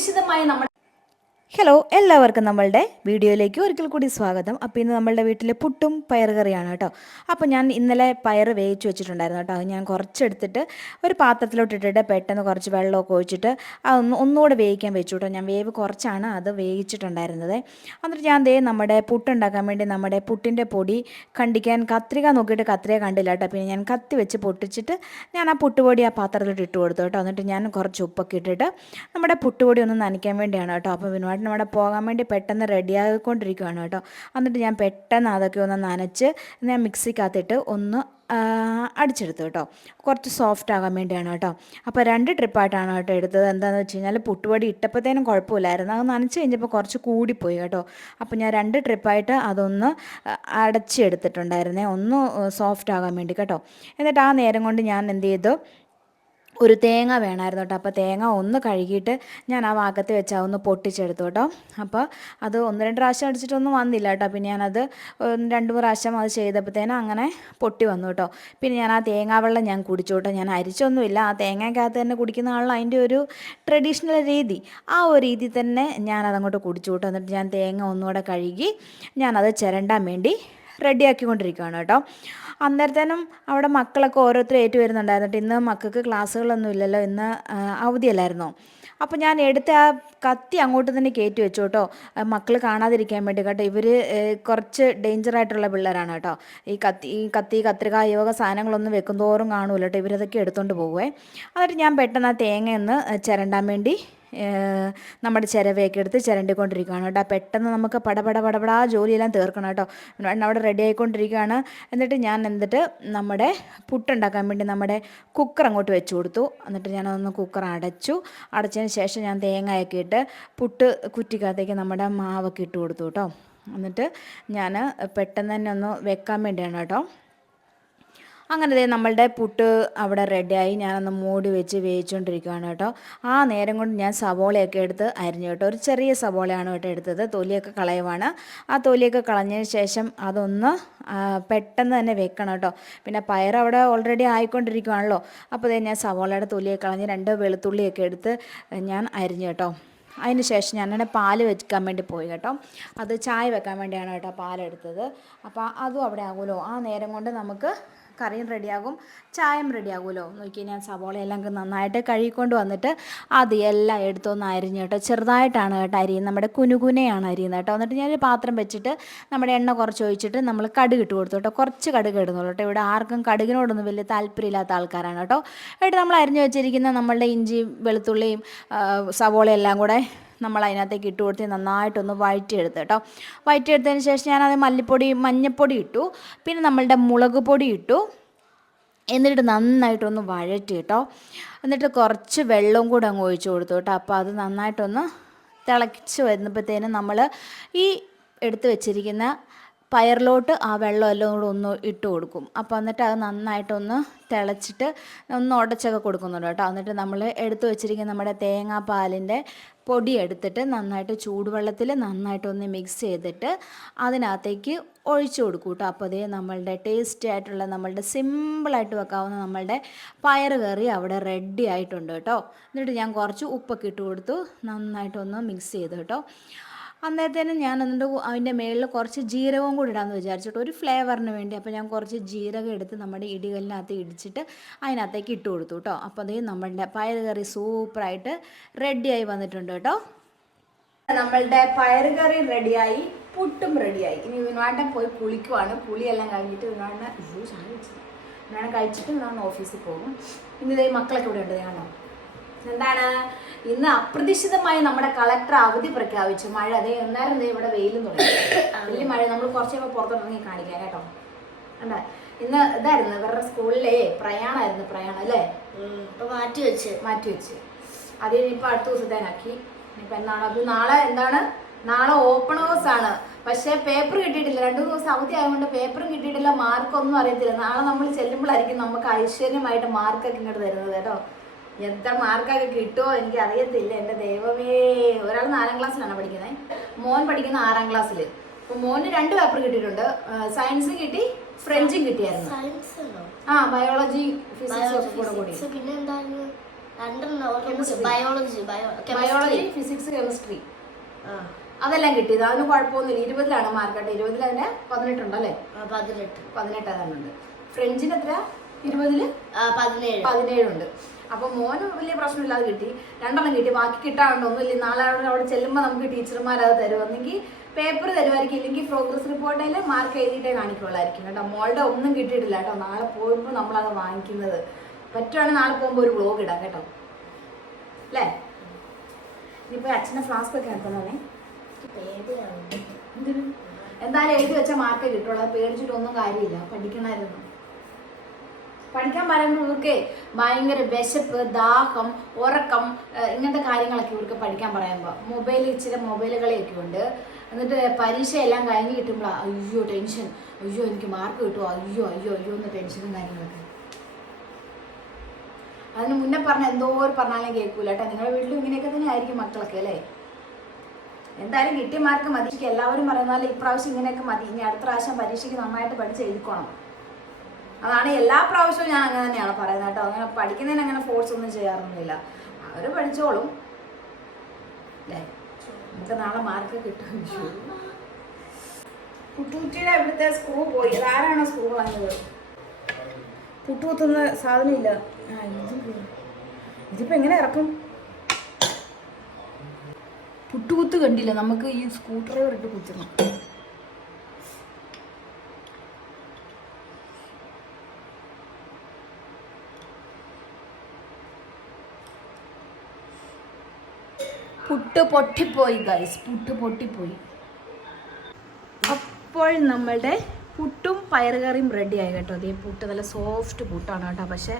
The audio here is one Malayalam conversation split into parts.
അപ്രതീക്ഷിതമായി നമ്മുടെ ഹലോ എല്ലാവർക്കും നമ്മളുടെ വീഡിയോയിലേക്ക് ഒരിക്കൽ കൂടി സ്വാഗതം. അപ്പോൾ ഇന്ന് നമ്മളുടെ വീട്ടിൽ പുട്ടും പയറുകറിയാണ് കേട്ടോ. അപ്പോൾ ഞാൻ ഇന്നലെ പയർ വേവിച്ച് വെച്ചിട്ടുണ്ടായിരുന്നു കേട്ടോ. അത് ഞാൻ കുറച്ചെടുത്തിട്ട് ഒരു പാത്രത്തിലോട്ട് ഇട്ടിട്ട് പെട്ടെന്ന് കുറച്ച് വെള്ളമൊക്കെ ഒഴിച്ചിട്ട് അതൊന്ന് ഒന്നുകൂടെ വേവിക്കാൻ വെച്ചു കേട്ടോ. ഞാൻ വേവ് കുറച്ചാണ് അത് വേവിച്ചിട്ടുണ്ടായിരുന്നത്. എന്നിട്ട് ഞാൻ ദേ നമ്മുടെ പുട്ടുണ്ടാക്കാൻ വേണ്ടി നമ്മുടെ പുട്ടിന്റെ പൊടി കണ്ടിക്കാൻ കത്രിക നോക്കിയിട്ട് കത്രിക കണ്ടില്ല കേട്ടോ. പിന്നെ ഞാൻ കത്തി വെച്ച് പൊട്ടിച്ചിട്ട് ഞാൻ ആ പുട്ടുപൊടി ആ പാത്രത്തിലോട്ട് ഇട്ട് കൊടുത്തു കേട്ടോ. എന്നിട്ട് ഞാൻ കുറച്ച് ഉപ്പൊക്കെ ഇട്ടിട്ട് നമ്മുടെ പുട്ടുപൊടി ഒന്ന് നനയ്ക്കാൻ വേണ്ടിയാണ് കേട്ടോ. അപ്പോൾ വിനുവാട്ടിന് അവിടെ പോകാൻ വേണ്ടി പെട്ടെന്ന് റെഡിയായിക്കൊണ്ടിരിക്കുകയാണ് കേട്ടോ. എന്നിട്ട് ഞാൻ പെട്ടെന്ന് അതൊക്കെ ഒന്ന് നനച്ച് ഞാൻ മിക്സിക്കകത്തിട്ട് ഒന്ന് അടിച്ചെടുത്തു കേട്ടോ. കുറച്ച് സോഫ്റ്റ് ആകാൻ വേണ്ടിയാണ് കേട്ടോ. അപ്പോൾ രണ്ട് ട്രിപ്പായിട്ടാണ് കേട്ടോ എടുത്തത്. എന്താണെന്ന് വെച്ച് കഴിഞ്ഞാൽ പുട്ടുപൊടി ഇട്ടപ്പോഴത്തേനും കുഴപ്പമില്ലായിരുന്നു. അത് നനച്ച് കഴിഞ്ഞപ്പോൾ കുറച്ച് കൂടിപ്പോയി കേട്ടോ. അപ്പോൾ ഞാൻ രണ്ട് ട്രിപ്പായിട്ട് അതൊന്ന് അടച്ചെടുത്തിട്ടുണ്ടായിരുന്നേ ഒന്ന് സോഫ്റ്റ് ആകാൻ വേണ്ടി കേട്ടോ. എന്നിട്ട് ആ നേരം കൊണ്ട് ഞാൻ എന്ത് ചെയ്തു? ഒരു തേങ്ങ വേണമായിരുന്നു കേട്ടോ. അപ്പോൾ തേങ്ങ ഒന്ന് കഴുകിയിട്ട് ഞാൻ ആ ഭാഗത്ത് വെച്ച് ഒന്ന് പൊട്ടിച്ചെടുത്തു കേട്ടോ. അപ്പോൾ അത് ഒന്ന് രണ്ട് പ്രാവശ്യം അടിച്ചിട്ടൊന്നും വന്നില്ല കേട്ടോ. പിന്നെ ഞാനത് രണ്ട് പ്രാവശ്യം അത് ചെയ്തപ്പോഴത്തേനും അങ്ങനെ പൊട്ടി വന്നു കേട്ടോ. പിന്നെ ഞാൻ ആ തേങ്ങാവെള്ളം ഞാൻ കുടിച്ചു കേട്ടോ. ഞാൻ അരിച്ചൊന്നുമില്ല. ആ തേങ്ങയ്ക്കകത്ത് തന്നെ കുടിക്കുന്ന ആളാണ് അതിന്റെ ഒരു ട്രഡീഷണൽ രീതി. ആ ഒരു രീതി തന്നെ ഞാൻ അതങ്ങോട്ട് കുടിച്ചു കേട്ടോ. എന്നിട്ട് ഞാൻ തേങ്ങ ഒന്നുകൂടെ കഴുകി ഞാനത് ചിരണ്ടാൻ വേണ്ടി റെഡിയാക്കിക്കൊണ്ടിരിക്കുകയാണ് കേട്ടോ. അന്നേരത്തേനും അവിടെ മക്കളൊക്കെ ഓരോരുത്തർ ഏറ്റു വരുന്നുണ്ടായിരുന്നു ഇന്ന് മക്കൾക്ക് ക്ലാസ്സുകളൊന്നും ഇല്ലല്ലോ ഇന്ന് അവധിയല്ലായിരുന്നോ? അപ്പോൾ ഞാൻ എടുത്ത ആ കത്തി അങ്ങോട്ട് തന്നെ കയറ്റി വെച്ചു കേട്ടോ. മക്കൾ കാണാതിരിക്കാൻ വേണ്ടി കേട്ടോ. ഇവർ കുറച്ച് ഡേഞ്ചർ ആയിട്ടുള്ള പിള്ളേരാണ് കേട്ടോ. ഈ കത്തി ഈ കത്തി കത്രിക യോഗ സാധനങ്ങളൊന്നും സാധനങ്ങളൊന്നും വെക്കുന്തോറും കാണൂല കേട്ടോ. ഇവരതൊക്കെ എടുത്തുകൊണ്ട് പോകുവേ എന്നിട്ട് ഞാൻ പെട്ടെന്ന് ആ തേങ്ങയൊന്ന് ചിരണ്ടാൻ വേണ്ടി നമ്മുടെ ചിരവയൊക്കെ എടുത്ത് ചിരണ്ടിക്കൊണ്ടിരിക്കുകയാണ് കേട്ടോ. പെട്ടെന്ന് നമുക്ക് പടപട പടപടാ ജോലിയെല്ലാം തീർക്കണം കേട്ടോ. അവിടെ റെഡി ആയിക്കൊണ്ടിരിക്കുകയാണ്. എന്നിട്ട് ഞാൻ എന്നിട്ട് നമ്മുടെ പുട്ടുണ്ടാക്കാൻ വേണ്ടി നമ്മുടെ കുക്കർ അങ്ങോട്ട് വെച്ച് കൊടുത്തു. എന്നിട്ട് ഞാനതൊന്ന് കുക്കർ അടച്ചു. അടച്ചതിന് ശേഷം ഞാൻ തേങ്ങയൊക്കെ ഇട്ട് പുട്ട് കുറ്റിക്കകത്തേക്ക് നമ്മുടെ മാവൊക്കെ ഇട്ട് കൊടുത്തു കേട്ടോ. എന്നിട്ട് ഞാൻ പെട്ടെന്ന് തന്നെ ഒന്ന് വെക്കാൻ വേണ്ടിയാണ് കേട്ടോ. അങ്ങനെ ദേ നമ്മളുടെ പുട്ട് അവിടെ റെഡിയായി ഞാനൊന്ന് മൂടി വെച്ച് വേവിച്ചുകൊണ്ടിരിക്കുകയാണ് കേട്ടോ. ആ നേരം കൊണ്ട് ഞാൻ സവോളയൊക്കെ എടുത്ത് അരിഞ്ഞു കേട്ടോ. ഒരു ചെറിയ സവോളയാണ് കേട്ടോ എടുത്തത്. തൊലിയൊക്കെ കളയുവാണ്. ആ തൊലിയൊക്കെ കളഞ്ഞതിന് ശേഷം അതൊന്ന് പെട്ടെന്ന് തന്നെ വെക്കണം കേട്ടോ. പിന്നെ പയർ അവിടെ ഓൾറെഡി ആയിക്കൊണ്ടിരിക്കുകയാണല്ലോ അപ്പോൾ ദേ ഞാൻ സവോളയുടെ തൊലിയൊക്കെ കളഞ്ഞ് രണ്ട് വെളുത്തുള്ളിയൊക്കെ എടുത്ത് ഞാൻ അരിഞ്ഞു കേട്ടോ. അതിന് ശേഷം ഞാനവിടെ പാൽ വെക്കാൻ വേണ്ടി പോയി കേട്ടോ. അത് ചായ വെക്കാൻ വേണ്ടിയാണ് കേട്ടോ പാലെടുത്തത്. അപ്പോൾ അതും അവിടെ ആകുമല്ലോ. ആ നേരം കൊണ്ട് നമുക്ക് കറിയും റെഡിയാകും ചായം റെഡിയാകുമല്ലോ. നോക്കി ഞാൻ സവോള എല്ലാം നന്നായിട്ട് കഴുകിക്കൊണ്ട് വന്നിട്ട് അത് എല്ലാം എടുത്തൊന്ന് അരിഞ്ഞ് കേട്ടോ. ചെറുതായിട്ടാണ് കേട്ടോ അരിയുന്നത്. നമ്മുടെ കുനുകുനയാണ് അരിയുന്നത് കേട്ടോ. എന്നിട്ട് ഞാനൊരു പാത്രം വെച്ചിട്ട് നമ്മുടെ എണ്ണ കുറച്ച് ഒഴിച്ചിട്ട് നമ്മൾ കടുക് ഇട്ട് കൊടുത്തു കേട്ടോ. കുറച്ച് കടുക് ഇടുന്നുള്ളൂ കേട്ടോ. ഇവിടെ ആർക്കും കടുകിനോടൊന്നും വലിയ താല്പര്യമില്ലാത്ത ആൾക്കാരാണ് കേട്ടോ. എന്നിട്ട് നമ്മൾ അരിഞ്ഞ് വെച്ചിരിക്കുന്ന നമ്മളുടെ ഇഞ്ചിയും വെളുത്തുള്ളിയും സവോളയെല്ലാം കൂടെ നമ്മൾ അതിനകത്തേക്ക് ഇട്ട് കൊടുത്ത് നന്നായിട്ടൊന്ന് വഴറ്റിയെടുത്ത് കേട്ടോ. വഴറ്റിയെടുത്തതിന് ശേഷം ഞാനത് മല്ലിപ്പൊടി മഞ്ഞൾപ്പൊടി ഇട്ടു. പിന്നെ നമ്മളുടെ മുളക് പൊടി ഇട്ടു. എന്നിട്ട് നന്നായിട്ടൊന്ന് വഴറ്റി കേട്ടോ. എന്നിട്ട് കുറച്ച് വെള്ളവും കൂടെ അങ്ങ് ഒഴിച്ചു കൊടുത്തു കേട്ടോ. അപ്പോൾ അത് നന്നായിട്ടൊന്ന് തിളച്ച് വരുന്നപ്പോഴത്തേനും നമ്മൾ ഈ എടുത്ത് വെച്ചിരിക്കുന്ന പയറിലോട്ട് ആ വെള്ളം എല്ലാം കൂടെ ഒന്ന് ഇട്ട് കൊടുക്കും. അപ്പോൾ എന്നിട്ട് അത് നന്നായിട്ടൊന്ന് തിളച്ചിട്ട് ഒന്ന് ഉടച്ചൊക്കെ കൊടുക്കുന്നുണ്ട് കേട്ടോ. എന്നിട്ട് നമ്മൾ എടുത്തു വെച്ചിരിക്കുന്ന നമ്മുടെ തേങ്ങാപ്പാലിന്റെ പൊടി എടുത്തിട്ട് നന്നായിട്ട് ചൂടുവെള്ളത്തിൽ നന്നായിട്ടൊന്ന് മിക്സ് ചെയ്തിട്ട് അതിനകത്തേക്ക് ഒഴിച്ചു കൊടുക്കും കേട്ടോ. അപ്പോൾ അതേ നമ്മളുടെ ടേസ്റ്റി ആയിട്ടുള്ള നമ്മളുടെ സിമ്പിളായിട്ട് വെക്കാവുന്ന നമ്മളുടെ പയർ കറി അവിടെ റെഡി ആയിട്ടുണ്ട് കേട്ടോ. എന്നിട്ട് ഞാൻ കുറച്ച് ഉപ്പൊക്കെ ഇട്ട് കൊടുത്തു. നന്നായിട്ടൊന്ന് മിക്സ് ചെയ്തു കേട്ടോ. അന്നേരത്തേനും ഞാൻ എന്നിട്ട് അതിന്റെ മേളിൽ കുറച്ച് ജീരകവും കൂടി ഇടാമെന്ന് വിചാരിച്ചിട്ട് ഒരു ഫ്ലേവറിന് വേണ്ടി അപ്പോൾ ഞാൻ കുറച്ച് ജീരകം എടുത്ത് നമ്മുടെ ഇടികലിനകത്ത് ഇടിച്ചിട്ട് അതിനകത്തേക്ക് ഇട്ട് കൊടുത്തു കേട്ടോ അപ്പോൾ അതേ നമ്മളുടെ പയർ കറി സൂപ്പറായിട്ട് റെഡിയായി വന്നിട്ടുണ്ട് കേട്ടോ നമ്മളുടെ പയർ കറി റെഡിയായി പുട്ടും റെഡിയായി ഇനി വിനോട്ടൻ പോയി കുളിക്കുവാണ്. കുളിയെല്ലാം കഴിഞ്ഞിട്ട് വിനാടിനെ ജ്യൂസ് ആണ് കഴിച്ചിട്ട് വിനോട്ടൻ ഓഫീസിൽ പോകും. ഇനി ഇതേ മക്കളൊക്കെ ഇവിടെ ഉണ്ട്? കാണോ എന്താണ്? ഇന്ന് അപ്രതീക്ഷിതമായി നമ്മുടെ കളക്ടർ അവധി പ്രഖ്യാപിച്ചു. മഴ അതേ എന്നാലും ഇവിടെ വെയിലും തുടങ്ങി. വലിയ മഴ നമ്മൾ കുറച്ച് കഴിയുമ്പോൾ പുറത്തിറങ്ങി കാണിക്കാം കേട്ടോ. അല്ല ഇന്ന് ഇതായിരുന്നു ഇവരുടെ സ്കൂളിലെ പ്രയാണമായിരുന്നു പ്രയാണം അല്ലേ? ഇപ്പൊ മാറ്റി വെച്ച്. മാറ്റി വെച്ച്. അത് ഇനിയിപ്പോൾ അടുത്ത ദിവസത്തേനാക്കി. ഇനിയിപ്പോൾ എന്നാണ്? അത് നാളെ എന്താണ്? നാളെ ഓപ്പൺ ഹൗസ് ആണ്. പക്ഷേ പേപ്പർ കിട്ടിയിട്ടില്ല. രണ്ടു ദിവസം അവധി ആയതുകൊണ്ട് പേപ്പറും കിട്ടിയിട്ടില്ല മാർക്കൊന്നും അറിയത്തില്ല. നാളെ നമ്മൾ ചെല്ലുമ്പോഴായിരിക്കും നമുക്ക് ഐശ്വര്യമായിട്ട് മാർക്കൊക്കെ ഇങ്ങോട്ട് തരുന്നത് കേട്ടോ. എത്ര മാർക്കൊക്കെ കിട്ടുമോ എനിക്ക് അറിയത്തില്ല എന്റെ ദൈവമേ ഒരാൾ നാലാം ക്ലാസ്സിലാണ് പഠിക്കുന്നത് മോൻ പഠിക്കുന്ന ആറാം ക്ലാസ്സിൽ അപ്പോൾ മോന് രണ്ട് പേപ്പർ കിട്ടിയിട്ടുണ്ട്. സയൻസും കിട്ടി ഫ്രഞ്ചും കിട്ടിയായിരുന്നു. ആ ബയോളജി ഫിസിക്സ് ഒക്കെ കൂടെ കൂടി ബയോളജി ബയോ ഫിസിക്സ് കെമിസ്ട്രി ആ. അതെല്ലാം കിട്ടിയത് അതിന് കുഴപ്പമൊന്നുമില്ല. ഇരുപതിലാണ് മാർക്ക് കേട്ടോ. ഇരുപതിൽ അതിന് പതിനെട്ടുണ്ടല്ലേ പതിനെട്ട്. പതിനെട്ട് അതാണ് ഫ്രഞ്ചിന് എത്ര ഇരുപതിൽ പതിനേഴ്. പതിനേഴുണ്ട്. അപ്പൊ മോന് വലിയ പ്രശ്നമില്ലാതെ കിട്ടി. രണ്ടെണ്ണം കിട്ടി. ബാക്കി കിട്ടാണ്ട് ഒന്നുമില്ല. നാളെ അവിടെ ചെല്ലുമ്പോൾ നമുക്ക് ടീച്ചർമാർ അത് തരും. ഒന്നെങ്കിൽ പേപ്പർ തരുമായിരിക്കും. ഇല്ലെങ്കിൽ പ്രോഗ്രസ് റിപ്പോർട്ടിൽ മാർക്ക് എഴുതിയിട്ടേ കാണിക്കുള്ളായിരിക്കും. കേട്ടോ. മോളുടെ ഒന്നും കിട്ടിയിട്ടില്ല കേട്ടോ. നാളെ പോകുമ്പോൾ നമ്മളത് വാങ്ങിക്കുന്നത്. പറ്റുവാണെങ്കിൽ നാളെ പോകുമ്പോൾ ഒരു വ്ലോഗ് ഇടാം കേട്ടോ. അല്ലേ ഇനിയിപ്പോൾ അച്ഛന്റെ ഫ്ലാസ്ക് ഒക്കെ എടുക്കണേ എന്തായാലും എഴുതി വെച്ച മാർക്ക് കിട്ടുള്ളൂ. അത് പേടിച്ചിട്ടൊന്നും കാര്യമില്ല. പഠിക്കണമായിരുന്നു. പഠിക്കാൻ പറയുമ്പോൾ ഇവർക്ക് ഭയങ്കര വിശപ്പ് ദാഹം ഉറക്കം ഇങ്ങനത്തെ കാര്യങ്ങളൊക്കെ ഇവർക്ക് പഠിക്കാൻ പറയുമ്പോൾ മൊബൈൽ ഇച്ചിരി മൊബൈലുകളെയൊക്കെ കളിയൊക്കെ ഉണ്ട്. എന്നിട്ട് പരീക്ഷ എല്ലാം കഴിഞ്ഞ് കിട്ടുമ്പോൾ അയ്യോ ടെൻഷൻ അയ്യോ എനിക്ക് മാർക്ക് കിട്ടുമോ അയ്യോ അയ്യോ അയ്യോ എന്ന് ടെൻഷനും കാര്യങ്ങളൊക്കെ. അതിന് മുന്നേ പറഞ്ഞ എന്തോ പറഞ്ഞാലും കേൾക്കൂല കേട്ടോ. നിങ്ങളുടെ വീട്ടിലും ഇങ്ങനെയൊക്കെ തന്നെ ആയിരിക്കും മക്കളൊക്കെ അല്ലേ? എന്തായാലും കിട്ടിയ മാർക്ക് മതി. എല്ലാവരും പറയുന്ന പോലെ ഇപ്രാവശ്യം ഇങ്ങനെയൊക്കെ മതി. ഇനി അടുത്ത പ്രാവശ്യം പരീക്ഷയ്ക്ക് നന്നായിട്ട് പഠിച്ച് എഴുതിക്കോണം. അതാണ് എല്ലാ പ്രാവശ്യവും ഞാൻ അങ്ങനെ തന്നെയാണ് പറയുന്നത് കേട്ടോ. അങ്ങനെ പഠിക്കുന്നതിന് അങ്ങനെ ഫോഴ്സ് ഒന്നും ചെയ്യാറൊന്നുമില്ല. അവർ പഠിച്ചോളും. അല്ലേ നമുക്ക് നാളെ മാർക്ക് കിട്ടും. പുട്ടൂറ്റിയുടെ ഇവിടുത്തെ സ്ക്രൂ പോയി. അതാരാണോ സ്ക്രൂ വാങ്ങിയത്? പുട്ടുകുത്തുന്ന സാധനമില്ല. ഇതിപ്പോ എങ്ങനെ ഇറക്കും? പുട്ടുകുത്ത് കണ്ടില്ല. നമുക്ക് ഈ സ്ക്രൂ ഡ്രൈവർ ഇട്ട് കുത്തണം. പുട്ട് പൊട്ടിപ്പോയി ഗൈസ് പുട്ട് പൊട്ടിപ്പോയി. അപ്പോൾ നമ്മളുടെ പുട്ടും പയറുകറിയും റെഡി ആയി കേട്ടോ. അതേ പുട്ട് നല്ല സോഫ്റ്റ് പുട്ടാണ് കേട്ടോ. പക്ഷേ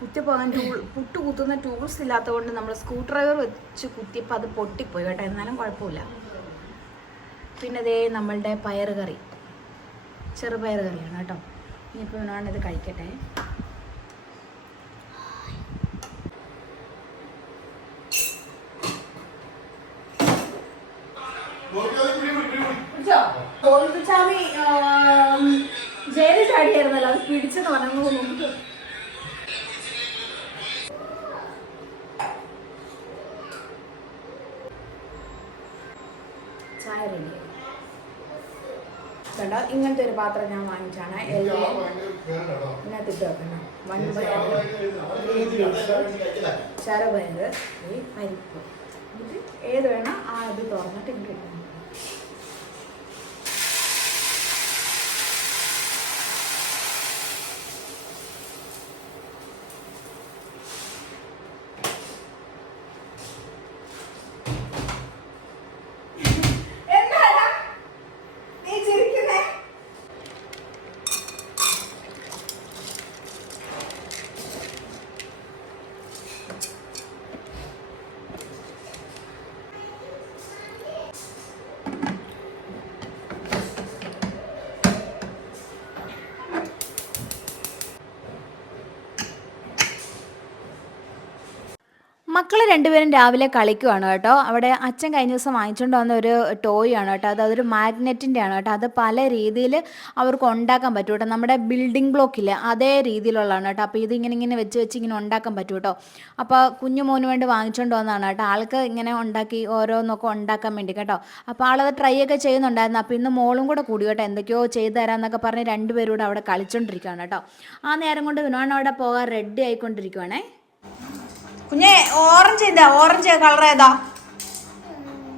കുത്തി പോകാൻ ടൂൾ പുട്ട് കുത്തുന്ന ടൂൾസ് ഇല്ലാത്തതുകൊണ്ട് നമ്മൾ സ്ക്രൂ ഡ്രൈവർ വെച്ച് കുത്തിയപ്പോൾ അത് പൊട്ടിപ്പോയി കേട്ടോ. എന്നാലും കുഴപ്പമില്ല. പിന്നെ അതേ നമ്മളുടെ പയറുകറി. ചെറുപയർ കറിയാണ് കേട്ടോ ഇനിയിപ്പോൾ ഇത് കഴിക്കട്ടെ. തോൽപ്പിച്ചാമി ജയിലിൽ ചാടിയായിരുന്നല്ലോ അത് പിടിച്ചെന്ന് പറഞ്ഞു നോക്കി ചായ റെഡി കണ്ടോ? ഇങ്ങനത്തെ ഒരു പാത്രം ഞാൻ വാങ്ങിച്ചാണ്. എല്ലാം ഇതിനകത്ത് ഇട്ട് വെക്കണം വൻപയർ ശരപയർ ഈ പരിപ്പ്. ഇത് ഏത് വേണം ആ ഇത് തുറന്നിട്ട് ഇങ്ങോട്ട് ഇട്ടു മക്കൾ രണ്ടുപേരും രാവിലെ കളിക്കുവാണ് കേട്ടോ. അവിടെ അച്ഛൻ കഴിഞ്ഞ ദിവസം വാങ്ങിച്ചുകൊണ്ട് വന്ന ഒരു ടോയ് ആണ് കേട്ടോ. അത് അതൊരു മാഗ്നറ്റിന്റെ ആണ് കേട്ടോ. അത് പല രീതിയിൽ അവർക്ക് ഉണ്ടാക്കാൻ പറ്റും കേട്ടോ. നമ്മുടെ ബിൽഡിംഗ് ബ്ലോക്കിൽ അതേ രീതിയിലുള്ളതാണ് കേട്ടോ. അപ്പോൾ ഇത് ഇങ്ങനെ ഇങ്ങനെ വെച്ച് വെച്ച് ഇങ്ങനെ ഉണ്ടാക്കാൻ പറ്റും കേട്ടോ. അപ്പോൾ കുഞ്ഞു മോന് വേണ്ടി വാങ്ങിച്ചുകൊണ്ട് വന്നതാണ് കേട്ടോ. ആൾക്ക് ഇങ്ങനെ ഉണ്ടാക്കി ഓരോന്നൊക്കെ ഉണ്ടാക്കാൻ വേണ്ടി കേട്ടോ. അപ്പോൾ ആളത് ട്രൈ ഒക്കെ ചെയ്യുന്നുണ്ടായിരുന്നു. അപ്പോൾ ഇന്ന് മോളും കൂടെ കൂടി കേട്ടോ. എന്തൊക്കെയോ ചെയ്തു തരാമെന്നൊക്കെ പറഞ്ഞ് രണ്ടുപേരും കൂടെ അവിടെ കളിച്ചുകൊണ്ടിരിക്കുകയാണ് കേട്ടോ. ആ നേരം കൊണ്ട് വിനോദം അവിടെ പോകാൻ റെഡി ആയിക്കൊണ്ടിരിക്കുവാണേ. കുഞ്ഞെ ഓറഞ്ച് എന്താ ഓറഞ്ച് കളർ ഏതാ?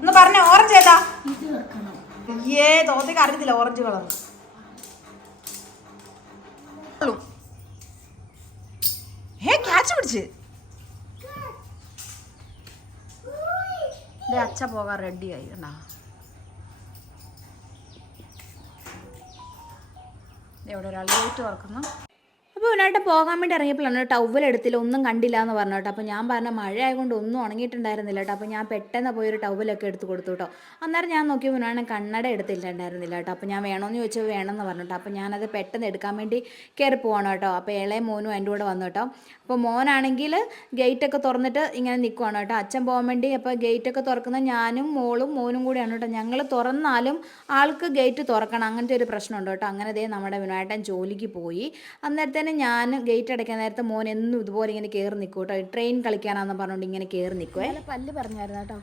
ഒന്ന് പറഞ്ഞ ഓറഞ്ച് ഏതാ? ഏ തോത്തേക്ക് അറിയത്തില്ല ഓറഞ്ച് കളർ ഏ ക്യാച്ച് പിടിച്ച്. അച്ഛ പോകാൻ റെഡി ആയി കണ്ടാ. ദേ ഇവിടെ ഒരാൾ ഗേറ്റ് തുറക്കുന്നു. ഇവനായിട്ട് പോകാൻ വേണ്ടി ഇറങ്ങിയപ്പോഴാണ് ടവൽ എടുത്തില്ല ഒന്നും കണ്ടില്ല എന്ന് പറഞ്ഞു കേട്ടോ. അപ്പോൾ ഞാൻ പറഞ്ഞ മഴ ആയതുകൊണ്ട് ഒന്നും ഉണങ്ങിയിട്ടുണ്ടായിരുന്നില്ല കേട്ടോ. അപ്പോൾ ഞാൻ പെട്ടെന്ന് പോയി ഒരു ടവലൊക്കെ എടുത്ത് കൊടുത്തു കേട്ടോ. അന്നേരം ഞാൻ നോക്കിയ ഇവനാണ് കണ്ണട എടുത്തിട്ടുണ്ടായിരുന്നില്ല കേട്ടോ. അപ്പോൾ ഞാൻ വേണമെന്ന് ചോദിച്ചാൽ വേണമെന്ന് പറഞ്ഞു കേട്ടോ. അപ്പോൾ ഞാനത് പെട്ടെന്ന് എടുക്കാൻ വേണ്ടി കയറി പോവാണ് കേട്ടോ. അപ്പോൾ ഇളയ മോനും എന്റെ കൂടെ വന്നു കേട്ടോ. അപ്പോൾ മോനാണെങ്കിൽ ഗേറ്റൊക്കെ തുറന്നിട്ട് ഇങ്ങനെ നിൽക്കുവാണ് കേട്ടോ. അച്ഛൻ പോകാൻ വേണ്ടി അപ്പോൾ ഗേറ്റൊക്കെ തുറക്കുന്ന ഞാനും മോളും മോനും കൂടിയാണ് കേട്ടോ. ഞങ്ങൾ തുറന്നാലും ആൾക്ക് ഗേറ്റ് തുറക്കണം. അങ്ങനത്തെ ഒരു പ്രശ്നമുണ്ട് കേട്ടോ. അങ്ങനെ ദേ നമ്മുടെ വിനായട്ടൻ ജോലിക്ക് പോയി. അന്നേരത്തേനും ഞാൻ ഗേറ്റ് അടയ്ക്കാൻ നേരത്തെ മോൻ എന്നും ഇതുപോലെ ഇങ്ങനെ കയറി നിൽക്കും കേട്ടോ. ട്രെയിൻ കളിക്കാനാന്ന് പറഞ്ഞുകൊണ്ട് ഇങ്ങനെ കയറി നിൽക്കുവേ പല്ല് പറഞ്ഞായിരുന്നു കേട്ടോ.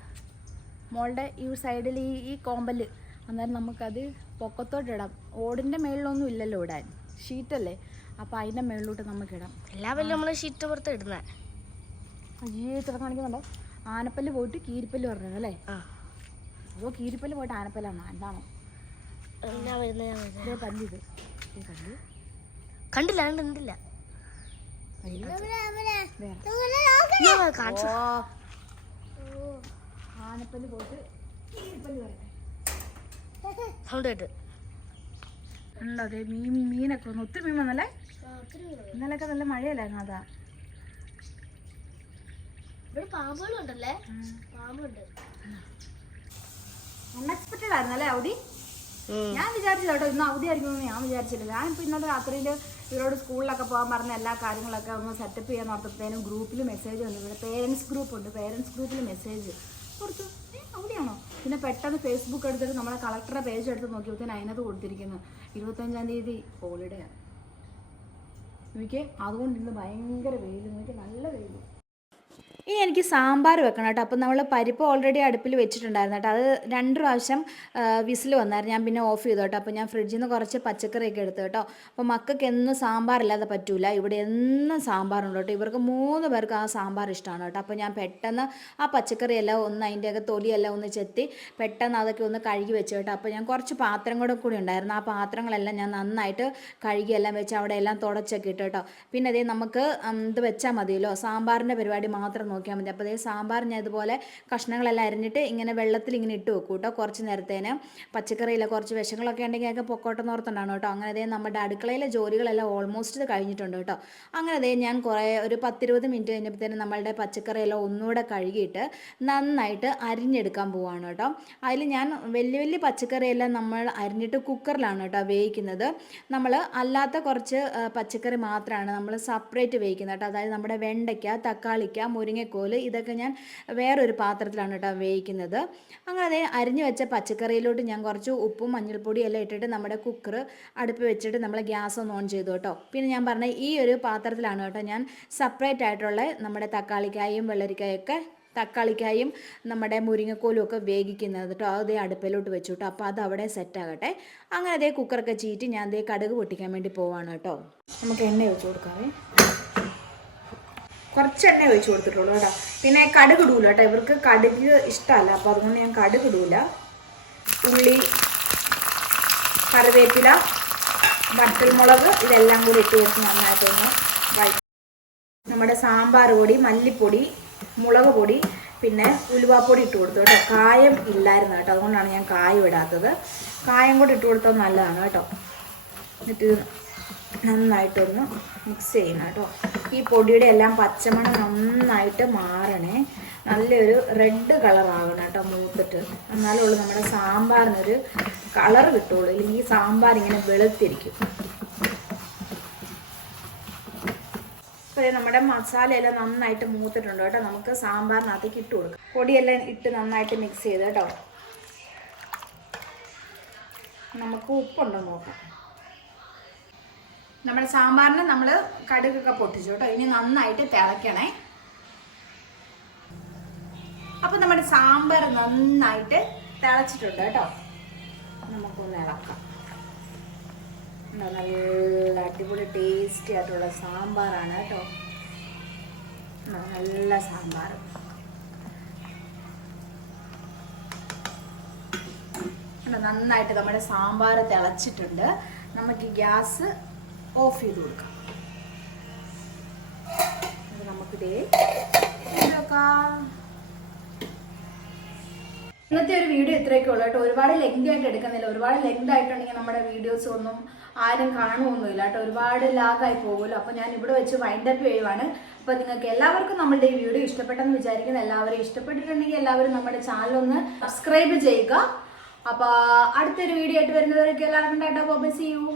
മോളുടെ ഈ സൈഡിൽ ഈ ഈ കോമ്പൽ അന്നേരം നമുക്കത് പൊക്കത്തോട്ടിടാം ഓടിന്റെ മേളിലൊന്നും ഇല്ലല്ലോ ഇടാൻ. ഷീറ്റല്ലേ അപ്പോൾ അതിന്റെ മേളിലോട്ട് നമുക്കിടാം എല്ലാ പല്ലും നമ്മൾ ഷീറ്റ് പുറത്ത് ഇടുന്നത് അയ്യേ ഇത്ര കാണിക്കുന്നുണ്ടോ? ആനപ്പല്ല് പോയിട്ട് കീരിപ്പല്ല് പറഞ്ഞത് അല്ലേ? ആ. അതോ കീരിപ്പല്ല് പോയിട്ട് ആനപ്പല്ലാണോ എന്താണോ പല്ലിത് ഈ പല്ല് കണ്ടില്ല കണ്ടില്ല. കാണിച്ചു. സൗണ്ട് കേട്ട്. ഉണ്ടോ അതെ മീൻ മീനൊക്കെ വന്നു. ഒത്തിരി മീൻ വന്നല്ലേ? ഇന്നലെയൊക്കെ നല്ല മഴയല്ലായിരുന്നു അതാ? ഇവിടെ പാമ്പുകളും ഉണ്ടല്ലേ പാമ്പുണ്ട്. അൺഎക്സ്പെക്റ്റഡ് ആയിരുന്നു അല്ലേ അവധി ഞാൻ വിചാരിച്ചില്ല കേട്ടോ ഇന്ന് അവധി ആയിരിക്കുമെന്ന് ഞാൻ വിചാരിച്ചില്ല. ഞാനിപ്പോൾ ഇന്നലെ രാത്രിയിൽ ഇവരോട് സ്കൂളിലൊക്കെ പോകാൻ പറഞ്ഞ എല്ലാ കാര്യങ്ങളൊക്കെ ഒന്ന് സെറ്റപ്പ് ചെയ്യാൻ ഓർത്തപ്പോഴത്തേനും ഗ്രൂപ്പിൽ മെസ്സേജ് വന്നു. ഇവിടെ പേരൻസ് ഗ്രൂപ്പ് ഉണ്ട്. പേരൻസ് ഗ്രൂപ്പിൽ മെസ്സേജ് കൊടുത്തു. അവിടെയാണോ? പിന്നെ പെട്ടെന്ന് ഫേസ്ബുക്ക് എടുത്തിട്ട് നമ്മളെ കളക്ടറുടെ പേജ് എടുത്ത് നോക്കിയപ്പോഴത്തേന് അതിനകത്ത് കൊടുത്തിരിക്കുന്നു. ഇരുപത്തഞ്ചാം തീയതി ഹോളിഡേ ആണ്. എനിക്ക് അതുകൊണ്ട് ഇന്ന് ഭയങ്കര വെയിൽ എനിക്ക് നല്ല വെയിൽ ഇനി എനിക്ക് സാമ്പാർ വെക്കണം കേട്ടോ. അപ്പം നമ്മൾ പരിപ്പ് ഓൾറെഡി അടുപ്പിൽ വെച്ചിട്ടുണ്ടായിരുന്നു കേട്ടോ. അത് രണ്ട് പ്രാവശ്യം വിസിൽ വന്നായിരുന്നു. ഞാൻ പിന്നെ ഓഫ് ചെയ്തു കേട്ടോ. അപ്പോൾ ഞാൻ ഫ്രിഡ്ജിൽ നിന്ന് കുറച്ച് പച്ചക്കറിയൊക്കെ എടുത്തു കേട്ടോ. അപ്പോൾ മക്കൾക്ക് എന്നും സാമ്പാറില്ലാതെ പറ്റൂല. ഇവിടെ എന്നും സാമ്പാറുണ്ട് കേട്ടോ. ഇവർക്ക് മൂന്ന് പേർക്ക് ആ സാമ്പാർ ഇഷ്ടമാണ് കേട്ടോ. അപ്പോൾ ഞാൻ പെട്ടെന്ന് ആ പച്ചക്കറിയെല്ലാം ഒന്ന് അതിന്റെയൊക്കെ തൊലിയെല്ലാം ഒന്ന് ചെത്തി പെട്ടെന്ന് അതൊക്കെ ഒന്ന് കഴുകി വെച്ചു കേട്ടോ. അപ്പോൾ ഞാൻ കുറച്ച് പാത്രം കൂടെ കൂടി ഉണ്ടായിരുന്നു. ആ പാത്രങ്ങളെല്ലാം ഞാൻ നന്നായിട്ട് കഴുകിയെല്ലാം വെച്ച് അവിടെ എല്ലാം തുടച്ചൊക്കെ ഇട്ടു കേട്ടോ. പിന്നെ അതേ നമുക്ക് ഇത് വെച്ചാൽ മതിയല്ലോ. സാമ്പാറിന്റെ പരിപാടി മാത്രം നോക്കിയാൽ മതി. അപ്പോൾ അതേ സാമ്പാർ ഞാൻ ഇതുപോലെ കഷ്ണങ്ങളെല്ലാം അരിഞ്ഞിട്ട് ഇങ്ങനെ വെള്ളത്തിൽ ഇങ്ങനെ ഇട്ട് വെക്കും കേട്ടോ കുറച്ച് നേരത്തേന്. പച്ചക്കറിയില്ല കുറച്ച് വിഷങ്ങളൊക്കെ ഉണ്ടെങ്കിൽ അതൊക്കെ പൊക്കോട്ടം ഓർത്തുണ്ടാണ് കേട്ടോ. അങ്ങനെ അതേ നമ്മുടെ അടുക്കളയിലെ ജോലികളെല്ലാം ഓൾമോസ്റ്റ് കഴിഞ്ഞിട്ടുണ്ട് കേട്ടോ. അങ്ങനെ അതേ ഞാൻ കുറേ ഒരു പത്തിരുപത് മിനിറ്റ് കഴിഞ്ഞപ്പോഴത്തേനും നമ്മളുടെ പച്ചക്കറിയെല്ലാം ഒന്നുകൂടെ കഴുകിയിട്ട് നന്നായിട്ട് അരിഞ്ഞെടുക്കാൻ പോവാണ് കേട്ടോ. അതിൽ ഞാൻ വലിയ വലിയ പച്ചക്കറിയെല്ലാം നമ്മൾ അരിഞ്ഞിട്ട് കുക്കറിലാണ് കേട്ടോ വേവിക്കുന്നത്. നമ്മൾ അല്ലാത്ത കുറച്ച് പച്ചക്കറി മാത്രമാണ് നമ്മൾ സെപ്പറേറ്റ് വേവിക്കുന്നത് കേട്ടോ. അതായത് നമ്മുടെ വെണ്ടയ്ക്ക തക്കാളിക്ക മുരിങ്ങക്കോൽ ഇതൊക്കെ ഞാൻ വേറൊരു പാത്രത്തിലാണ് കേട്ടോ വേവിക്കുന്നത്. അങ്ങനെ അതേ അരിഞ്ഞു വെച്ച പച്ചക്കറിയിലോട്ട് ഞാൻ കുറച്ച് ഉപ്പും മഞ്ഞൾപ്പൊടിയും എല്ലാം ഇട്ടിട്ട് നമ്മുടെ കുക്കർ അടുപ്പ് വെച്ചിട്ട് നമ്മൾ ഗ്യാസ് ഒന്ന് ഓൺ ചെയ്തു കേട്ടോ. പിന്നെ ഞാൻ പറഞ്ഞ ഈ ഒരു പാത്രത്തിലാണ് കേട്ടോ ഞാൻ സെപ്പറേറ്റ് ആയിട്ടുള്ള നമ്മുടെ തക്കാളിക്കായും വെള്ളരിക്കായൊക്കെ തക്കാളിക്കായും നമ്മുടെ മുരിങ്ങക്കോലും ഒക്കെ വേഗിക്കുന്നത് കേട്ടോ. അതേ അടുപ്പിലോട്ട് വെച്ചു കേട്ടോ. അപ്പോൾ അത് അവിടെ സെറ്റാകട്ടെ അങ്ങനെ അതേ കുക്കറൊക്കെ ചീറ്റി ഞാൻ അതേ കടുക് പൊട്ടിക്കാൻ വേണ്ടി പോവാണ് കേട്ടോ. നമുക്ക് എണ്ണ വെച്ച് കൊടുക്കാവേ. കുറച്ച് എണ്ണ ഒഴിച്ചു കൊടുത്തിട്ടുള്ളൂ കേട്ടോ. പിന്നെ കടുക് ഇടൂല കേട്ടോ. ഇവർക്ക് കടുക് ഇഷ്ടമല്ല. അപ്പോൾ അതുകൊണ്ട് ഞാൻ കടുക് ഇടൂല. ഉള്ളി കറിവേപ്പില വറ്റൽമുളക് ഇതെല്ലാം കൂടി ഇട്ട് കൊടുത്ത് നന്നായിട്ടൊന്ന് വഴ നമ്മുടെ സാമ്പാർ പൊടി മല്ലിപ്പൊടി മുളക് പൊടി പിന്നെ ഉലുവാപ്പൊടി ഇട്ട് കൊടുത്തു കേട്ടോ. കായം ഇല്ലായിരുന്നു കേട്ടോ. അതുകൊണ്ടാണ് ഞാൻ കായം ഇടാത്തത്. കായം കൂടി ഇട്ട് കൊടുത്താൽ നല്ലതാണ് കേട്ടോ. എന്നിട്ട് നന്നായിട്ടൊന്ന് മിക്സ് ചെയ്യണം കേട്ടോ. ഈ പൊടിയുടെ എല്ലാം പച്ചമണം നന്നായിട്ട് മാറണേ. നല്ലൊരു റെഡ് കളർ ആവണം കേട്ടോ മൂത്തിട്ട്. എന്നാലേ ഉള്ളൂ നമ്മുടെ സാമ്പാറിനൊരു കളർ കിട്ടുള്ളൂ. ഇല്ലെങ്കിൽ ഈ സാമ്പാർ ഇങ്ങനെ വെളുത്തിരിക്കും. അപ്പോൾ നമ്മുടെ മസാലയെല്ലാം നന്നായിട്ട് മൂത്തിട്ടുണ്ട് കേട്ടോ. നമുക്ക് സാമ്പാറിനകത്തേക്ക് ഇട്ട് കൊടുക്കാം. പൊടിയെല്ലാം ഇട്ട് നന്നായിട്ട് മിക്സ് ചെയ്ത് കേട്ടോ. നമുക്ക് ഉപ്പുണ്ടോ നോക്കാം. നമ്മുടെ സാമ്പാറിന് നമ്മൾ കടുകൊക്കെ പൊട്ടിച്ചു കേട്ടോ ഇനി നന്നായിട്ട് തിളയ്ക്കണേ അപ്പൊ നമ്മുടെ സാമ്പാർ നന്നായിട്ട് തിളച്ചിട്ടുണ്ട് കേട്ടോ നമുക്കൊന്ന് ഇളക്കാം? നല്ല അടിപൊളി ടേസ്റ്റി ആയിട്ടുള്ള സാമ്പാറാണ് കേട്ടോ? നല്ല സാമ്പാർ? നന്നായിട്ട് നമ്മുടെ സാമ്പാർ തിളച്ചിട്ടുണ്ട് നമുക്ക് ഗ്യാസ് ഓഫ് ചെയ്ത് കൊടുക്കാം. നമുക്കിതേ ഇന്നത്തെ ഒരു വീഡിയോ ഇത്രയൊക്കെ ഉള്ളൂ കേട്ടോ. ഒരുപാട് ലെങ്ത് ആയിട്ട് എടുക്കുന്നില്ല. ഒരുപാട് ലെങ്ത് ആയിട്ടുണ്ടെങ്കിൽ നമ്മുടെ വീഡിയോസ് ഒന്നും ആരും കാണുമൊന്നുമില്ല കേട്ടോ. ഒരുപാട് ലാഗായി പോകുമല്ലോ. അപ്പോൾ ഞാൻ ഇവിടെ വെച്ച് വൈൻഡ് അപ്പ് ചെയ്യുവാണ്. അപ്പോൾ നിങ്ങൾക്ക് എല്ലാവർക്കും നമ്മുടെ ഈ വീഡിയോ ഇഷ്ടപ്പെട്ടെന്ന് വിചാരിക്കുന്നു. എല്ലാവരും ഇഷ്ടപ്പെട്ടിട്ടുണ്ടെങ്കിൽ എല്ലാവരും നമ്മുടെ ചാനൽ ഒന്ന് സബ്സ്ക്രൈബ് ചെയ്യുക. അപ്പോൾ അടുത്തൊരു വീഡിയോ ആയിട്ട് വരുന്നവരൊക്കെ എല്ലാവർക്കും ടാറ്റാ ബോബ. ചെയ്യൂ യു